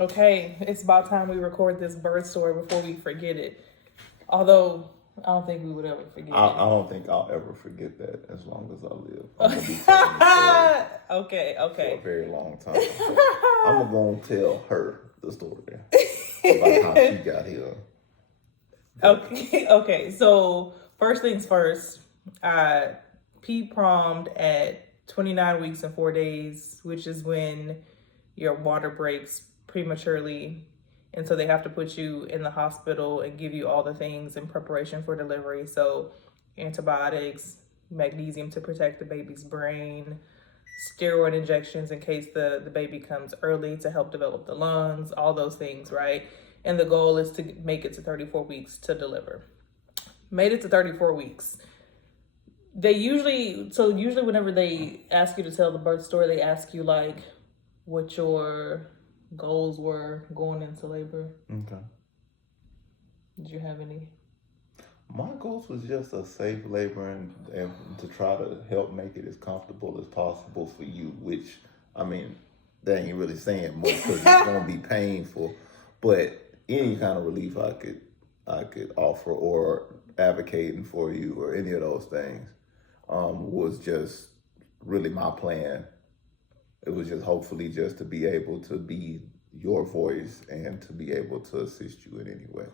Okay, it's about time we record this birth story before we forget it. Although I don't think we would ever forget I it. don't think I'll ever forget that as long as I live. I'm gonna be telling the story Okay. for a very long time. I'm gonna tell her the story about how she got here. Okay. So first things first, I PPROM'd at 29 weeks and 4 days, which is when your water breaks prematurely. And so they have to put you in the hospital and give you all the things in preparation for delivery. So antibiotics, magnesium to protect the baby's brain, steroid injections in case the baby comes early to help develop the lungs, all those things, right? And the goal is to make it to 34 weeks to deliver. Made it to 34 weeks. Usually whenever they ask you to tell the birth story, they ask you like what your goals were going into labor. Okay. Did you have any? My goals was just a safe labor and to try to help make it as comfortable as possible for you, which, I mean, they ain't really saying much because it's going to be painful. But any kind of relief I could offer or advocating for you or any of those things was just really my plan. It was just hopefully just to be able to be your voice and to be able to assist you in any way.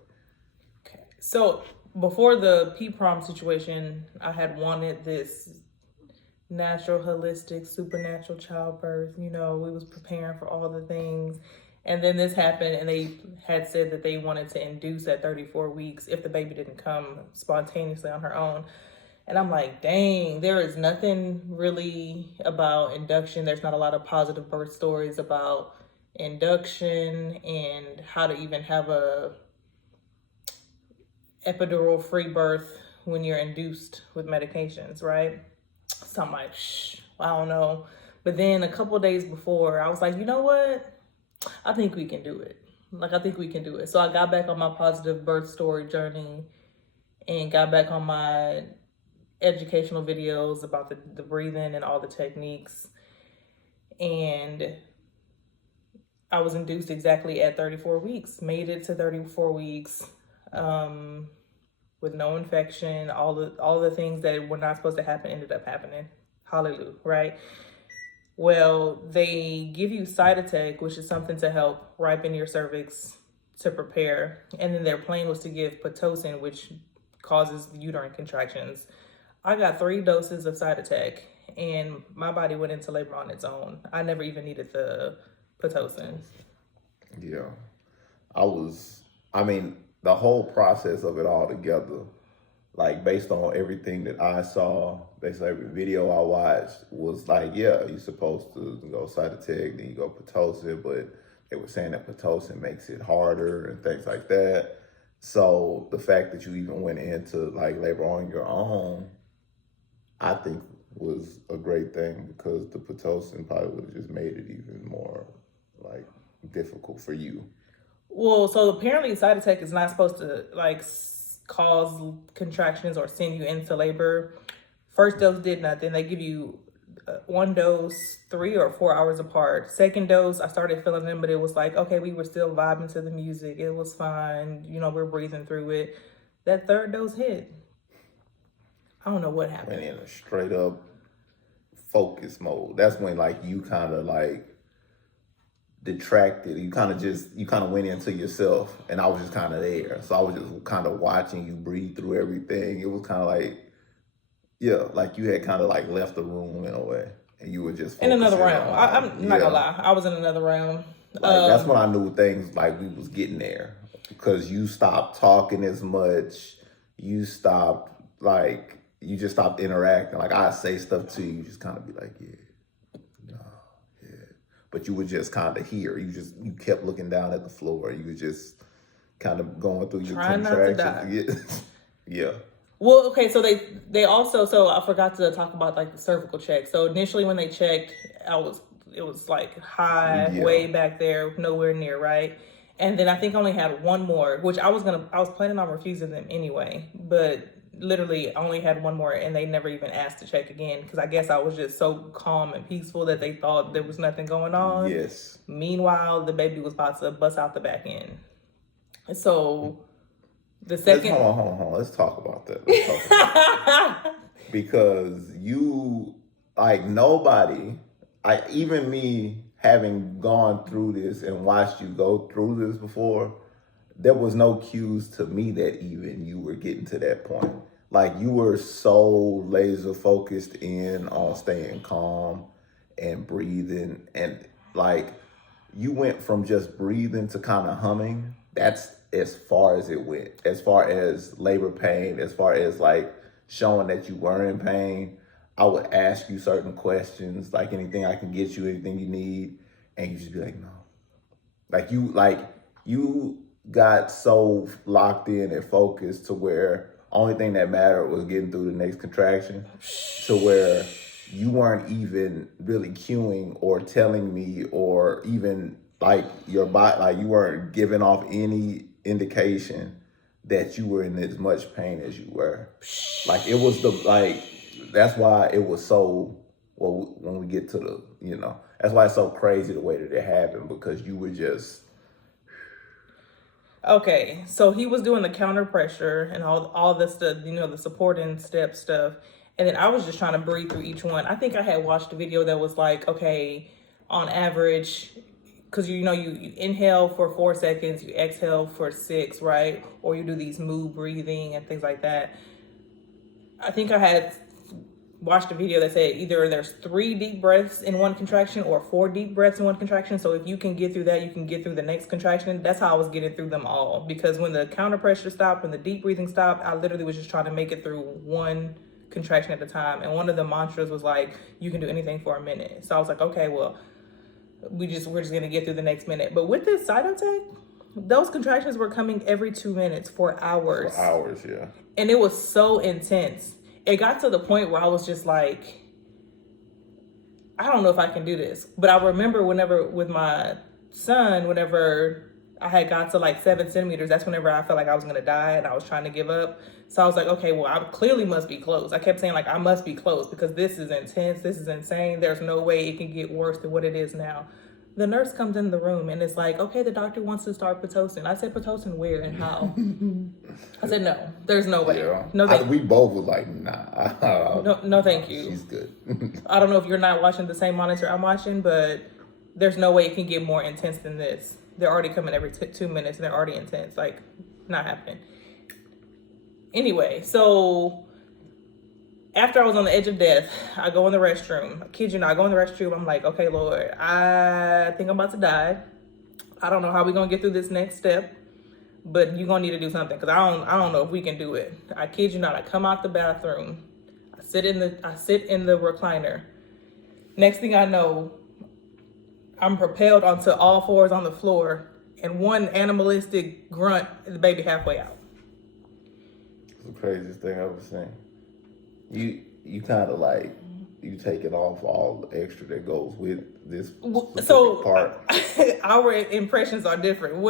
Okay. So before the PPROM situation, I had wanted this natural, holistic, supernatural childbirth. You know, we was preparing for all the things. And then this happened and they had said that they wanted to induce at 34 weeks if the baby didn't come spontaneously on her own. And I'm like, dang, there is nothing really about induction. There's not a lot of positive birth stories about induction and how to even have a epidural free birth when you're induced with medications, right? So I'm like, I don't know. But then a couple of days before, I was like, you know what? I think we can do it. I think we can do it. So I got back on my positive birth story journey and got back on my educational videos about the breathing and all the techniques. And I was induced exactly at 34 weeks, made it to 34 weeks with no infection. All the things that were not supposed to happen ended up happening. Hallelujah, right? Well, they give you Cytotec, which is something to help ripen your cervix to prepare. And then their plan was to give Pitocin, which causes uterine contractions. I got 3 doses of Cytotec and my body went into labor on its own. I never even needed the Pitocin. Yeah. The whole process of it all together, like based on everything that I saw, based on every video I watched, was like, yeah, you're supposed to go Cytotec, then you go Pitocin, but they were saying that Pitocin makes it harder and things like that. So the fact that you even went into like labor on your own, I think was a great thing because the Pitocin probably would have just made it even more like difficult for you. Well, so apparently Cytotec is not supposed to like cause contractions or send you into labor. First dose did nothing. They give you 1 dose 3 or 4 hours apart. Second dose, I started feeling them, but it was like, okay, we were still vibing to the music. It was fine. You know, we're breathing through it. That third dose hit. I don't know what happened. Went in a straight up focus mode. That's when like you kind of like detracted. You kind of went into yourself, and I was just kind of there. So I was just kind of watching you breathe through everything. It was kind of like, yeah, like you had kind of like left the room in a way, and you were just in another round. I'm not gonna lie, I was in another round. Like that's when I knew things like we was getting there because you stopped talking as much. You stopped you just stopped interacting. Like I'd say stuff to you, just kind of be like, yeah, no, yeah. But you would just kind of hear. You kept looking down at the floor. You were just kind of going through your contractions. Yeah. Well, okay, so they also, so I forgot to talk about like the cervical check. So initially when they checked, it was like high, way back there, nowhere near, right? And then I think I only had one more, which I was planning on refusing them anyway, but literally only had one more, and they never even asked to check again because I guess I was just so calm and peaceful that they thought there was nothing going on. Yes. Meanwhile, the baby was about to bust out the back end. So the second, hold on. Let's talk about that. Because you, like, nobody, even me having gone through this and watched you go through this before, there was no cues to me that even you were getting to that point. Like, you were so laser focused in on staying calm and breathing, and like, you went from just breathing to kind of humming. That's as far as it went. As far as labor pain, as far as like showing that you were in pain, I would ask you certain questions, like anything I can get you, anything you need, and you just be like, no. You got so locked in and focused to where only thing that mattered was getting through the next contraction, to where you weren't even really cueing or telling me, or even like your body, like you weren't giving off any indication that you were in as much pain as you were. Like, it was that's why it was so, well, when we get to the, that's why it's so crazy the way that it happened, because you were just. Okay, so he was doing the counter pressure and all this stuff, the supporting step stuff. And then I was just trying to breathe through each one. I think I had watched a video that was like, okay, on average, because you inhale for 4 seconds, you exhale for 6, right? Or you do these mood breathing and things like that. I think I had watched a video that said either there's 3 deep breaths in one contraction or 4 deep breaths in one contraction. So if you can get through that, you can get through the next contraction. That's how I was getting through them all. Because when the counter pressure stopped, when the deep breathing stopped, I literally was just trying to make it through one contraction at a time. And one of the mantras was like, you can do anything for a minute. So I was like, okay, well, we're just gonna get through the next minute. But with this Cytotec, those contractions were coming every 2 minutes for hours. For hours, yeah. And it was so intense. It got to the point where I was just like, I don't know if I can do this. But I remember whenever with my son, whenever I had got to like 7 centimeters, that's whenever I felt like I was gonna die and I was trying to give up. So I was like, okay, well, I clearly must be close. I kept saying like, I must be close because this is intense. This is insane. There's no way it can get worse than what it is now. The nurse comes in the room and it's like, okay, the doctor wants to start Pitocin. I said, Pitocin where and how? I said, no, there's no way. Yeah. No, we both were like, nah. No, thank you. She's good. I don't know if you're not watching the same monitor I'm watching, but there's no way it can get more intense than this. They're already coming every 2 minutes and they're already intense. Like, not happening. Anyway, so after I was on the edge of death, I go in the restroom. I kid you not, I go in the restroom. I'm like, okay, Lord, I think I'm about to die. I don't know how we're going to get through this next step, but you're going to need to do something because I don't know if we can do it. I kid you not, I come out the bathroom. I sit in the recliner. Next thing I know, I'm propelled onto all fours on the floor, and one animalistic grunt, the baby halfway out. It's the craziest thing I've ever seen. You kind of like, you taking off all the extra that goes with this specific part. Our impressions are different.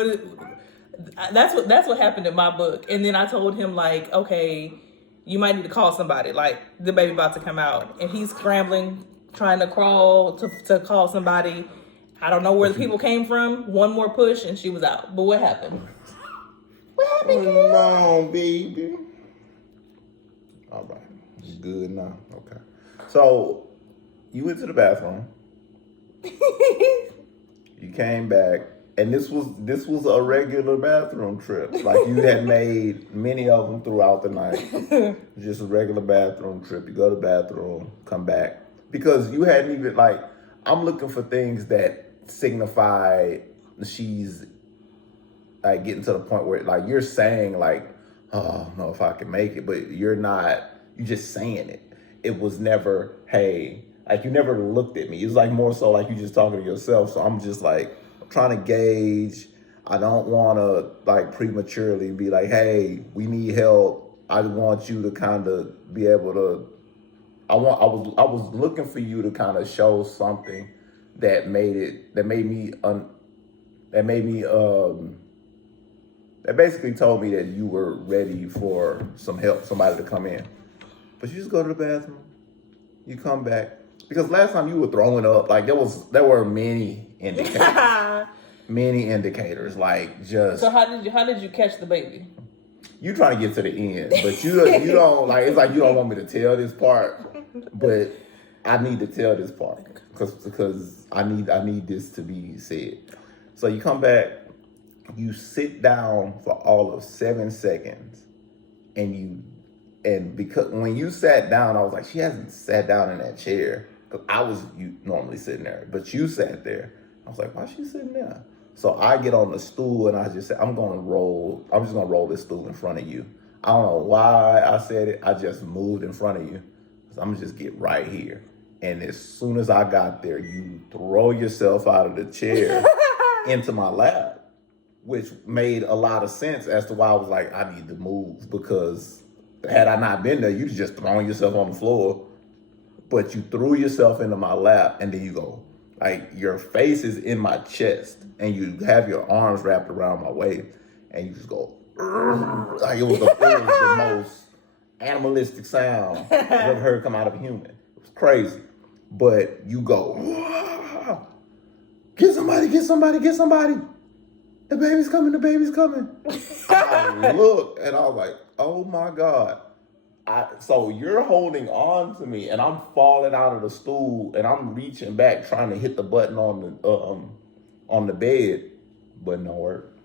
That's what happened in my book. And then I told him like, okay, you might need to call somebody. Like, the baby about to come out, and he's scrambling, trying to crawl to call somebody. I don't know where the people came from. One more push and she was out. But what happened? What happened? Come on, baby. All right. You good now? Okay. So, you went to the bathroom. You came back. And this was a regular bathroom trip. Like, you had made many of them throughout the night. Just a regular bathroom trip. You go to the bathroom, come back. Because you hadn't even, like, I'm looking for things that signify she's, like, getting to the point where, like, you're saying, like, oh, I don't know if I can make it. But you're just saying it. It was never, hey, like, you never looked at me. It was, like, more so like you just talking to yourself. So I'm just, like, trying to gauge. I don't want to like prematurely be like, hey, we need help. I want you to kind of be able to. I was looking for you to kind of show something that made They basically told me that you were ready for some help, somebody to come in. But you just go to the bathroom. You come back. Because last time you were throwing up, like there were many indicators. Many indicators, like just. So how did you catch the baby? You trying to get to the end, but you don't like. It's like you don't want me to tell this part, but I need to tell this part because I need this to be said. So you come back, you sit down for all of 7 seconds, and because when you sat down, I was like, she hasn't sat down in that chair because I was normally sitting there, but you sat there. I was like, why is she sitting there? So I get on the stool and I just said, I'm just gonna roll this stool in front of you. I don't know why I said it. I just moved in front of you. So I'm gonna just get right here. And as soon as I got there, you throw yourself out of the chair into my lap, which made a lot of sense as to why I was like, I need to move, because had I not been there, you'd just thrown yourself on the floor, but you threw yourself into my lap and then you go, like your face is in my chest and you have your arms wrapped around my waist and you just go, like it was the most animalistic sound I've ever heard come out of a human. It was crazy. But you go, get somebody. The baby's coming. I look and I was like, oh my God. So you're holding on to me and I'm falling out of the stool and I'm reaching back trying to hit the button on the bed, but no work.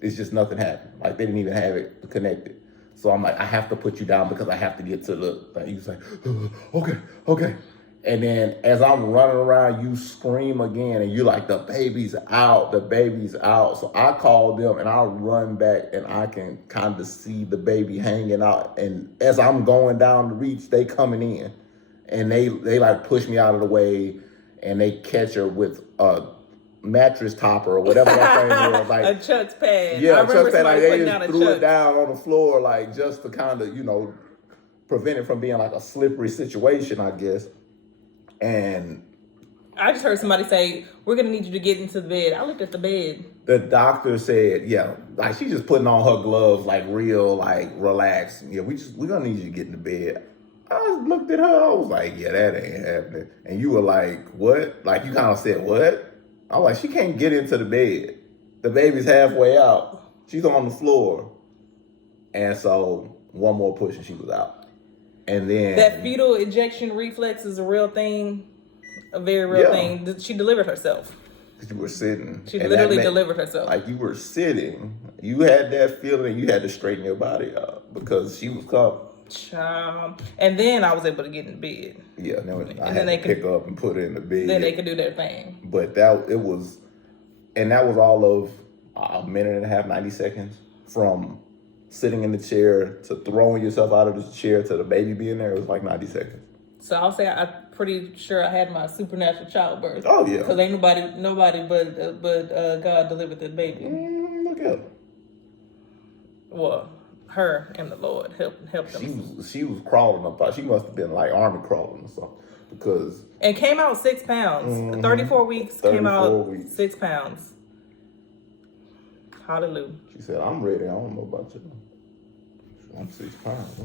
It's just nothing happened. Like they didn't even have it connected. So I'm like, I have to put you down because I have to get to the, like, he was like, okay. And then as I'm running around, you scream again and you're like, the baby's out. So I call them and I run back and I can kind of see the baby hanging out. And as I'm going down the reach, they coming in and they like push me out of the way and they catch her with a mattress topper or whatever that thing was. Like, a Chuck's pad. Yeah, a Chuck's pad. Like they just threw it down on the floor, like just to kind of, prevent it from being like a slippery situation, I guess. And I just heard somebody say, we're going to need you to get into the bed. I looked at the bed. The doctor said, yeah, like she's just putting on her gloves, like real, like relaxed. Yeah, we're going to need you to get in the bed. I looked at her. I was like, yeah, that ain't happening. And you were like, what? Like you kind of said, what? I was like, she can't get into the bed. The baby's halfway out. She's on the floor. And so one more push and she was out. And then that fetal ejection reflex is a real thing, a very real thing. She delivered herself. You were sitting. She literally delivered herself. Like you were sitting. You had that feeling. You had to straighten your body out because she was coming. And then I was able to get in bed. Yeah, I had to pick up and put her in the bed. Then they could do their thing. But that was all of a minute and a half, 90 seconds from sitting in the chair to throwing yourself out of the chair to the baby being there. It was like 90 seconds. So I'll say I'm pretty sure I had my supernatural childbirth. Oh yeah, because ain't nobody but God delivered the baby. Look at her. Well, her and the Lord helped them. She was crawling up. She must have been like army crawling or something because. And came out 6 pounds. Mm-hmm. 34 weeks. Came out 6 pounds. Hallelujah. She said, I'm ready. I don't know about you. I'm 6 pounds.